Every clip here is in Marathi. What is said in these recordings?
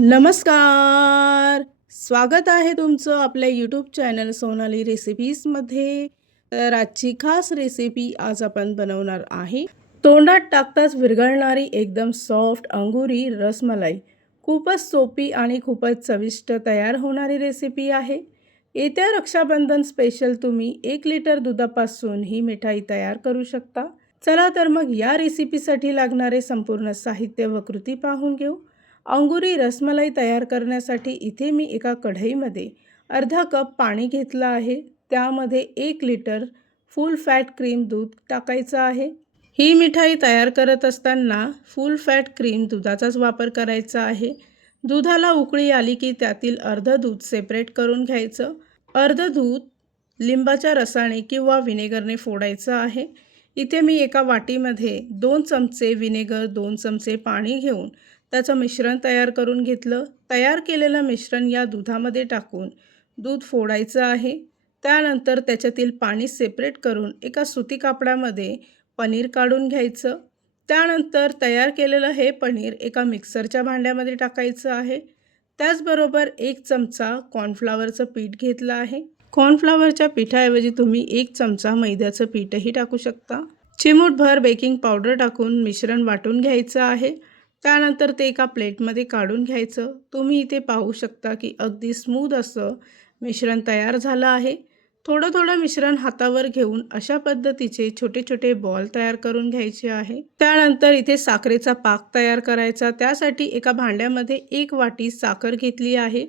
नमस्कार. स्वागत आहे तुमचं आपल्या यूट्यूब चॅनल सोनाली रेसिपीजमध्ये. तर आजची खास रेसिपी आज आपण बनवणार आहे तोंडात टाकताच विरघळणारी एकदम सॉफ्ट अंगुरी रसमलाई. खूपच सोपी आणि खूपच चविष्ट तयार होणारी रेसिपी आहे. येत्या रक्षाबंधन स्पेशल तुम्ही 1 लिटर दुधापासून ही मिठाई तयार करू शकता. चला तर मग या रेसिपीसाठी लागणारे संपूर्ण साहित्य व कृती पाहून घेऊ. अंगुरी रसमलाई तयार करण्यासाठी इथे मी एका कढईमध्ये अर्धा कप पाणी घेतलं आहे. त्यामध्ये 1 लिटर फुल फॅट क्रीम दूध टाकायचं आहे. ही मिठाई तयार करत असताना फुल फॅट क्रीम दुधाचाच वापर करायचा आहे. दुधाला उकळी आली की त्यातील अर्ध दूध सेपरेट करून घ्यायचं. अर्ध दूध लिंबाच्या रसाने किंवा व्हिनेगरने फोडायचं आहे. इथे मी एका वाटीमध्ये 2 चमचे व्हिनेगर, 2 चमचे पाणी घेऊन त्याचं मिश्रण तयार करून घेतलं. तयार केलेलं मिश्रण या दुधामध्ये टाकून दूध फोडायचं आहे. त्यानंतर त्याच्यातील पाणी सेपरेट करून एका सुती कापडामध्ये पनीर काढून घ्यायचं. त्यानंतर तयार केलेलं हे पनीर एका मिक्सरच्या भांड्यामध्ये टाकायचं आहे. त्याचबरोबर 1 चमचा कॉर्नफ्लॉवरचं पीठ घेतलं आहे. कॉर्नफ्लॉवरच्या पिठाऐवजी तुम्ही 1 चमचा मैद्याचं पीठही टाकू शकता. चिमूटभर बेकिंग पावडर टाकून मिश्रण वाटून घ्यायचं आहे. त्यानंतर ते एका प्लेटमध्ये काढून घ्यायचं. तुम्ही इथे पाहू शकता की अगदी स्मूथ असं मिश्रण तयार झालं आहे. थोडं थोडं मिश्रण हातावर घेऊन अशा पद्धतीचे छोटे छोटे बॉल तयार करून घ्यायचे आहे. त्यानंतर इथे साखरेचा पाक तयार करायचा. त्यासाठी एका भांड्यामध्ये 1 वाटी साखर घेतली आहे.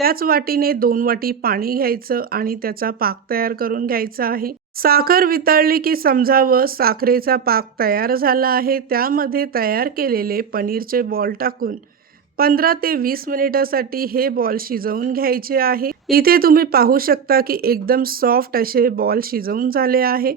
त्याच वाटीने 2 वाटी पाणी घ्यायचं आणि त्याचा पाक तयार करून घ्यायचा आहे. साखर वितळली की समजावं साखरेचा पाक तयार झाला आहे. त्यामध्ये तयार केलेले पनीरचे बॉल टाकून 15 ते 20 मिनिटासाठी हे बॉल शिजवून घ्यायचे आहे. इथे तुम्ही पाहू शकता की एकदम सॉफ्ट असे बॉल शिजवून झाले आहे.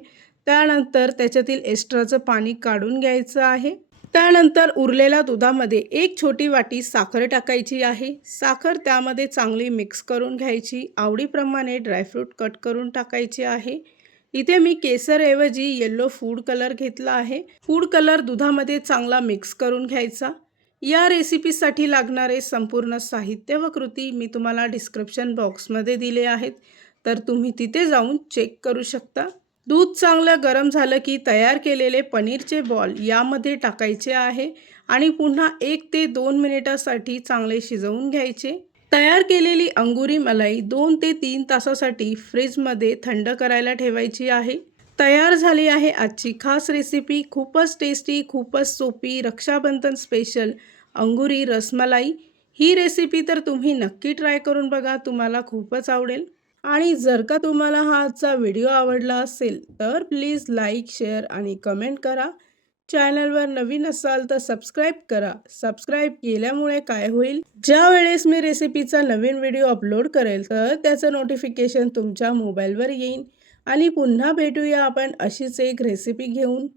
त्यानंतर त्याच्यातील एक्स्ट्राचं पाणी काढून घ्यायचं आहे. त्यानंतर उरलेल्या दुधामध्ये 1 छोटी वाटी साखर टाकायची आहे. साखर त्यामध्ये चांगली मिक्स करून घ्यायची. आवडीप्रमाणे ड्रायफ्रूट कट करून टाकायचे आहे. इथे मी केसरऐवजी येलो फूड कलर घेतला आहे. फूड कलर दुधामध्ये चांगला मिक्स करून घ्यायचा. या रेसिपीसाठी लागणारे संपूर्ण साहित्य व कृती मी तुम्हाला डिस्क्रिप्शन बॉक्समध्ये दिले आहेत, तर तुम्ही तिथे जाऊन चेक करू शकता. दूध चांगलं गरम झालं की तयार केलेले पनीरचे बॉल यामध्ये टाकायचे आहे आणि पुन्हा 1 ते 2 मिनिटासाठी चांगले शिजवून घ्यायचे. तयार केलेली अंगुरी मलाई 2 ते 3 तासासाठी फ्रीजमध्ये थंड करायला ठेवायची आहे. तयार झाली आहे आजची खास रेसिपी. खूपच टेस्टी, खूपच सोपी रक्षाबंधन स्पेशल अंगुरी रसमलाई. ही रेसिपी तर तुम्ही नक्की ट्राय करून बघा, तुम्हाला खूपच आवडेल. आणि जर का तुम्हाला हा आजचा व्हिडिओ आवडला असेल तर प्लीज लाईक, शेअर आणि कमेंट करा. चॅनलवर नवीन असाल तर सबस्क्राईब करा. सबस्क्राईब केल्यामुळे काय होईल, ज्या वेळेस मी रेसिपीचा नवीन व्हिडिओ अपलोड करेल तर त्याचं नोटिफिकेशन तुमच्या मोबाईलवर येईल. आणि पुन्हा भेटूया आपण अशीच एक रेसिपी घेऊन.